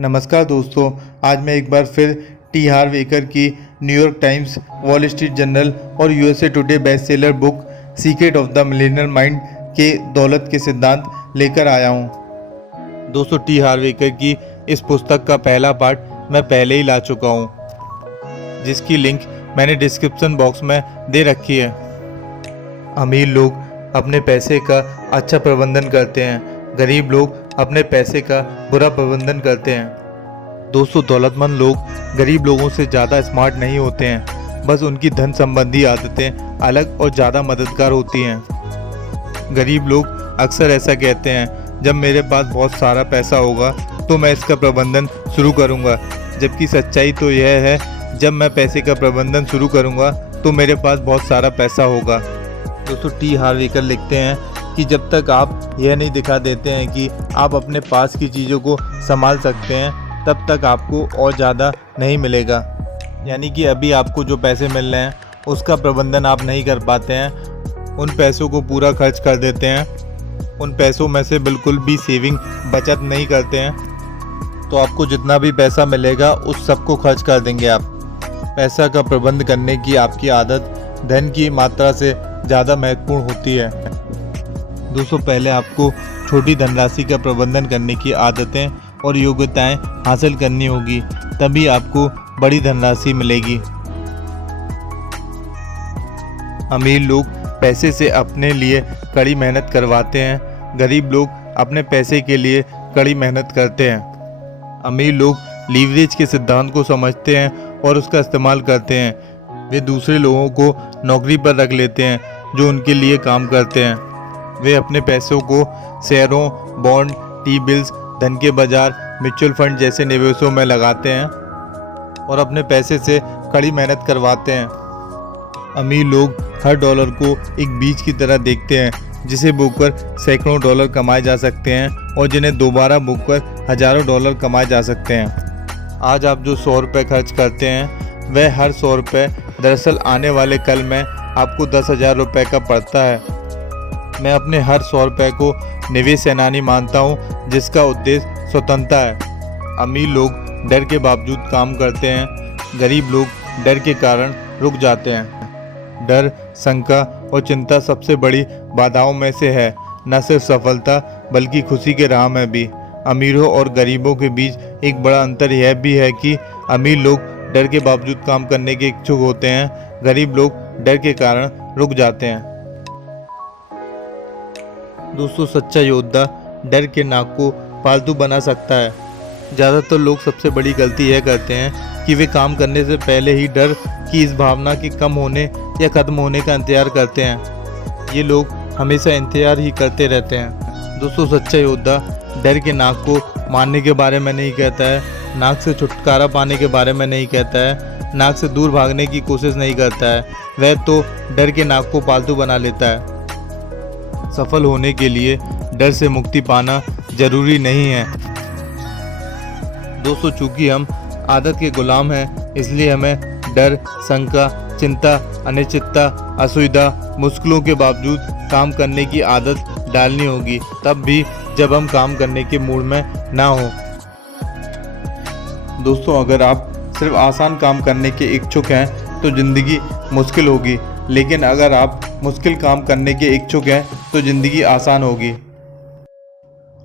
नमस्कार दोस्तों, आज मैं एक बार फिर टी हार्व एकर की New York Times, Wall Street Journal और USA Today bestseller book secret of the millennial mind के दौलत के सिद्धांत लेकर आया हूँ। दोस्तों, टी हार्व एकर की इस पुस्तक का पहला पार्ट मैं पहले ही ला चुका हूँ, जिसकी लिंक मैंने डिस्क्रिप्शन बॉक्स में दे रखी है। अमीर लोग अपने पैसे का अच्छा प्रबंधन करते हैं, गरीब लोग अपने पैसे का बुरा प्रबंधन करते हैं। दोस्तों, दौलतमंद लोग गरीब लोगों से ज़्यादा स्मार्ट नहीं होते हैं, बस उनकी धन संबंधी आदतें अलग और ज़्यादा मददगार होती हैं। गरीब लोग अक्सर ऐसा कहते हैं, जब मेरे पास बहुत सारा पैसा होगा तो मैं इसका प्रबंधन शुरू करूँगा, जबकि सच्चाई तो यह है, जब मैं पैसे का प्रबंधन शुरू करूँगा तो मेरे पास बहुत सारा पैसा होगा। दोस्तों, टी हार्व एकर लिखते हैं कि जब तक आप यह नहीं दिखा देते हैं कि आप अपने पास की चीज़ों को संभाल सकते हैं, तब तक आपको और ज़्यादा नहीं मिलेगा। यानी कि अभी आपको जो पैसे मिल रहे हैं उसका प्रबंधन आप नहीं कर पाते हैं, उन पैसों को पूरा खर्च कर देते हैं, उन पैसों में से बिल्कुल भी सेविंग बचत नहीं करते हैं, तो आपको जितना भी पैसा मिलेगा उस सबको खर्च कर देंगे आप। पैसा का प्रबंध करने की आपकी आदत धन की मात्रा से ज़्यादा महत्वपूर्ण होती है। दोस्तों, पहले आपको छोटी धनराशि का प्रबंधन करने की आदतें और योग्यताएं हासिल करनी होगी, तभी आपको बड़ी धनराशि मिलेगी। अमीर लोग पैसे से अपने लिए कड़ी मेहनत करवाते हैं, गरीब लोग अपने पैसे के लिए कड़ी मेहनत करते हैं। अमीर लोग लीवरेज के सिद्धांत को समझते हैं और उसका इस्तेमाल करते हैं। वे दूसरे लोगों को नौकरी पर रख लेते हैं जो उनके लिए काम करते हैं। वे अपने पैसों को शेयरों, बॉन्ड, टी बिल्स, धन के बाजार, म्यूचुअल फंड जैसे निवेशों में लगाते हैं और अपने पैसे से कड़ी मेहनत करवाते हैं। अमीर लोग हर डॉलर को एक बीज की तरह देखते हैं, जिसे बोकर सैकड़ों डॉलर कमाए जा सकते हैं और जिन्हें दोबारा बोकर हजारों डॉलर कमाए जा सकते हैं। आज आप जो 100 रुपये खर्च करते हैं, वह हर 100 रुपये दरअसल आने वाले कल में आपको 10,000 रुपये का पड़ता है। मैं अपने हर 100 रुपये को निवेश सेनानी मानता हूँ, जिसका उद्देश्य स्वतंत्रता है। अमीर लोग डर के बावजूद काम करते हैं, गरीब लोग डर के कारण रुक जाते हैं। डर, शंका और चिंता सबसे बड़ी बाधाओं में से है, न सिर्फ सफलता बल्कि खुशी के राह में भी। अमीरों और गरीबों के बीच एक बड़ा अंतर यह भी है कि अमीर लोग डर के बावजूद काम करने के इच्छुक होते हैं, गरीब लोग डर के कारण रुक जाते हैं। दोस्तों, सच्चा योद्धा डर के नाक को पालतू बना सकता है। ज़्यादातर लोग सबसे बड़ी गलती यह करते हैं कि वे काम करने से पहले ही डर की इस भावना के कम होने या ख़त्म होने का इंतजार करते हैं। ये लोग हमेशा इंतजार ही करते रहते हैं। दोस्तों, सच्चा योद्धा डर के नाक को मारने के बारे में नहीं कहता है, नाक से छुटकारा पाने के बारे में नहीं कहता है, नाक से दूर भागने की कोशिश नहीं करता है, वह तो डर के नाक को पालतू बना लेता है। सफल होने के लिए डर से मुक्ति पाना जरूरी नहीं है। दोस्तों, चूंकि हम आदत के गुलाम हैं, इसलिए हमें डर, शंका, चिंता, अनिश्चितता, असुविधा, मुश्किलों के बावजूद काम करने की आदत डालनी होगी, तब भी जब हम काम करने के मूड में ना हो। दोस्तों, अगर आप सिर्फ आसान काम करने के इच्छुक हैं तो ज़िंदगी मुश्किल होगी, लेकिन अगर आप मुश्किल काम करने के इच्छुक हैं तो ज़िंदगी आसान होगी।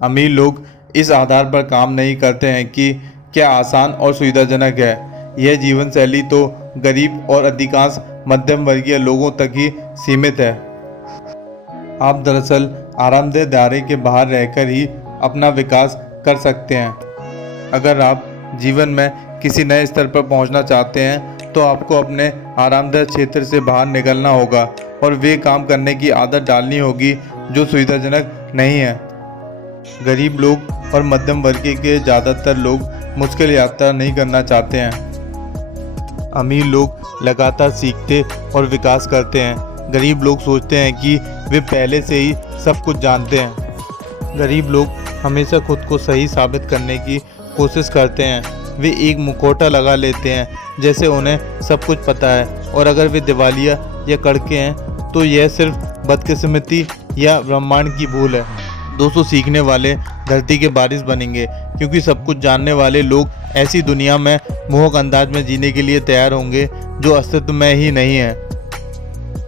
अमीर लोग इस आधार पर काम नहीं करते हैं कि क्या आसान और सुविधाजनक है। यह जीवन शैली तो गरीब और अधिकांश मध्यम वर्गीय लोगों तक ही सीमित है। आप दरअसल आरामदेह दायरे के बाहर रहकर ही अपना विकास कर सकते हैं। अगर आप जीवन में किसी नए स्तर पर पहुंचना चाहते हैं तो आपको अपने आरामदेह क्षेत्र से बाहर निकलना होगा और वे काम करने की आदत डालनी होगी जो सुविधाजनक नहीं है। गरीब लोग और मध्यम वर्ग के ज़्यादातर लोग मुश्किल यात्रा नहीं करना चाहते हैं। अमीर लोग लगातार सीखते और विकास करते हैं, गरीब लोग सोचते हैं कि वे पहले से ही सब कुछ जानते हैं। गरीब लोग हमेशा खुद को सही साबित करने की कोशिश करते हैं। वे एक मुखौटा लगा लेते हैं जैसे उन्हें सब कुछ पता है, और अगर वे दिवालिया या कड़के हैं तो यह सिर्फ बदकिस्मती या ब्रह्मांड की भूल है। दोस्तों, सीखने वाले धरती के बारिश बनेंगे, क्योंकि सब कुछ जानने वाले लोग ऐसी दुनिया में मोहक अंदाज में जीने के लिए तैयार होंगे जो अस्तित्व में ही नहीं है।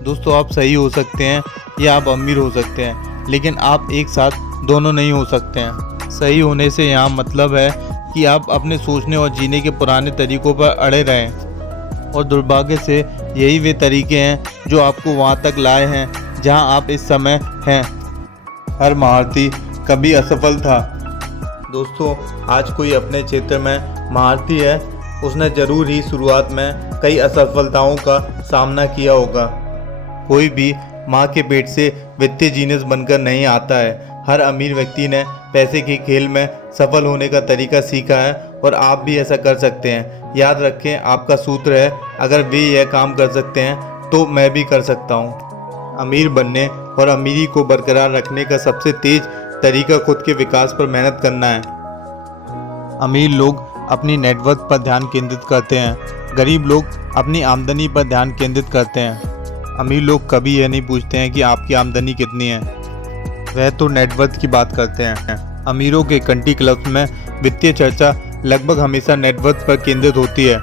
दोस्तों, आप सही हो सकते हैं या आप अमीर हो सकते हैं, लेकिन आप एक साथ दोनों नहीं हो सकते हैं। सही होने से यहाँ मतलब है कि आप अपने सोचने और जीने के पुराने तरीकों पर अड़े रहें, और दुर्भाग्य से यही वे तरीके हैं जो आपको वहाँ तक लाए हैं जहाँ आप इस समय हैं। हर महारथी कभी असफल था। दोस्तों, आज कोई अपने क्षेत्र में महारथी है, उसने जरूर ही शुरुआत में कई असफलताओं का सामना किया होगा। कोई भी माँ के पेट से वित्तीय जीनियस बनकर नहीं आता है। हर अमीर व्यक्ति ने पैसे के खेल में सफल होने का तरीका सीखा है, और आप भी ऐसा कर सकते हैं। याद रखें, आपका सूत्र है, अगर वे यह काम कर सकते हैं तो मैं भी कर सकता हूँ। अमीर बनने और अमीरी को बरकरार रखने का सबसे तेज तरीका खुद के विकास पर मेहनत करना है। अमीर लोग अपनी नेटवर्थ पर ध्यान केंद्रित करते हैं, गरीब लोग अपनी आमदनी पर ध्यान केंद्रित करते हैं। अमीर लोग कभी यह नहीं पूछते हैं कि आपकी आमदनी कितनी है, वह तो नेटवर्थ की बात करते हैं। अमीरों के कंट्री क्लब्स में वित्तीय चर्चा लगभग हमेशा नेटवर्थ पर केंद्रित होती है।